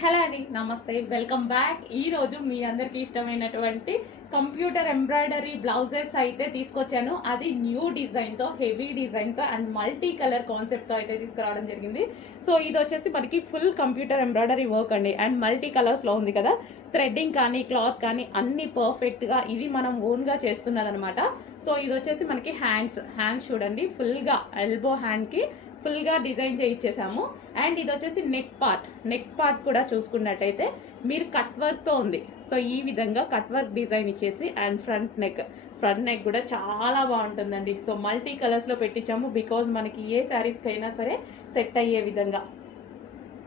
Hello అండి, నమస్తే, welcome back. ఈ రోజు మీ అందరికి ఇష్టమైనటువంటి కంప్యూటర్ ఎంబ్రాయిడరీ బ్లౌజెస్ అయితే తీసుకొచ్చాను. అది న్యూ డిజైన్ తో, హెవీ డిజైన్ తో అండ్ మల్టీ కలర్ కాన్సెప్ట్ తో అయితే తీసుకురావడం జరిగింది. సో ఇది వచ్చేసి మనకి ఫుల్ కంప్యూటర్ ఎంబ్రాయిడరీ వర్క్ అండి అండ్ మల్టీ కలర్స్ లో ఉంది కదా. థ్రెడ్డింగ్ కానీ క్లాత్ కానీ అన్ని పర్ఫెక్ట్ గా ఇది మనం ఓన్ గా చేస్తున్నది అనమాట. సో ఇది వచ్చేసి మనకి హ్యాండ్స్ చూడండి, ఫుల్ గా ఎల్బో హ్యాండ్ కి ఫుల్ గా డిజైన్ చేయించేసాము. అండ్ ఇది వచ్చేసి నెక్ పార్ట్ కూడా చూసుకున్నట్టయితే మీరు కట్ వర్క్ తో ఉంది. సో ఈ విధంగా కట్ వర్క్ డిజైన్ ఇచ్చేసి అండ్ ఫ్రంట్ నెక్ కూడా చాలా బాగుంటుందండి. సో మల్టీ కలర్స్ లో పెట్టించాము బికాజ్ మనకి ఏ శారీస్ కైనా సరే సెట్ అయ్యే విధంగా.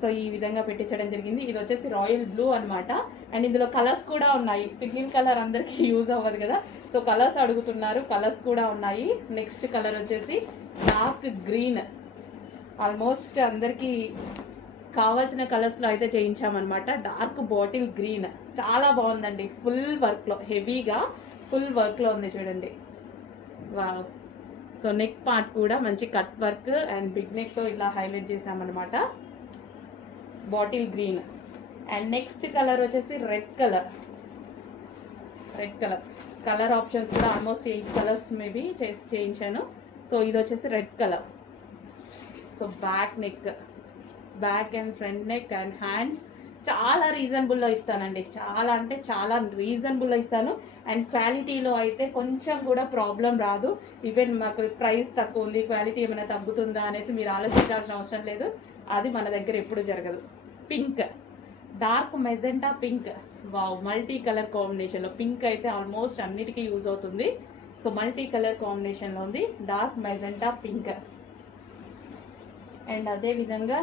సో ఈ విధంగా పెట్టించడం జరిగింది. ఇది వచ్చేసి రాయల్ బ్లూ అనమాట. అండ్ ఇందులో కలర్స్ కూడా ఉన్నాయి. సింగిల్ కలర్ అందరికి యూజ్ అవ్వదు కదా, సో కలర్స్ అడుగుతున్నారు, కలర్స్ కూడా ఉన్నాయి. నెక్స్ట్ కలర్ వచ్చేసి డార్క్ గ్రీన్. ఆల్మోస్ట్ అందరికి కావాల్సిన కలర్స్ లో అయితే చేయించామన్నమాట. డార్క్ బాటిల్ గ్రీన్ చాలా బాగుందండి. ఫుల్ వర్క్ లో, హెవీగా ఫుల్ వర్క్ లో ఉంది చూడండి. వావ్. సో నెక్ పార్ట్ కూడా మంచి cut work and big neck తో ఇలా హైలైట్ చేసామన్నమాట. Bottle green. And next colour వచ్చేసి రెడ్ కలర్ ఆప్షన్స్ కూడా ఆల్మోస్ట్ 8 కలర్స్ మేబీ చేయించాను. సో ఇది వచ్చేసి red colour. So back and front neck and hands చాలా రీజనబుల్లో ఇస్తానండి. చాలా అంటే చాలా రీజనబుల్లో ఇస్తాను. అండ్ క్వాలిటీలో అయితే కొంచెం కూడా ప్రాబ్లం రాదు. ఈవెన్ మాకు ప్రైస్ తక్కువ ఉంది, క్వాలిటీ ఏమైనా తగ్గుతుందా అనేసి మీరు ఆలోచించాల్సిన అవసరం లేదు. అది మన దగ్గర ఎప్పుడు జరగదు. Pink, dark magenta pink. Wow, multi colour కాంబినేషన్లో పింక్ అయితే ఆల్మోస్ట్ అన్నిటికీ యూజ్ అవుతుంది. సో మల్టీ కలర్ కాంబినేషన్లో ఉంది డార్క్ మెజెంటా పింక్. అండ్ అదే విధంగా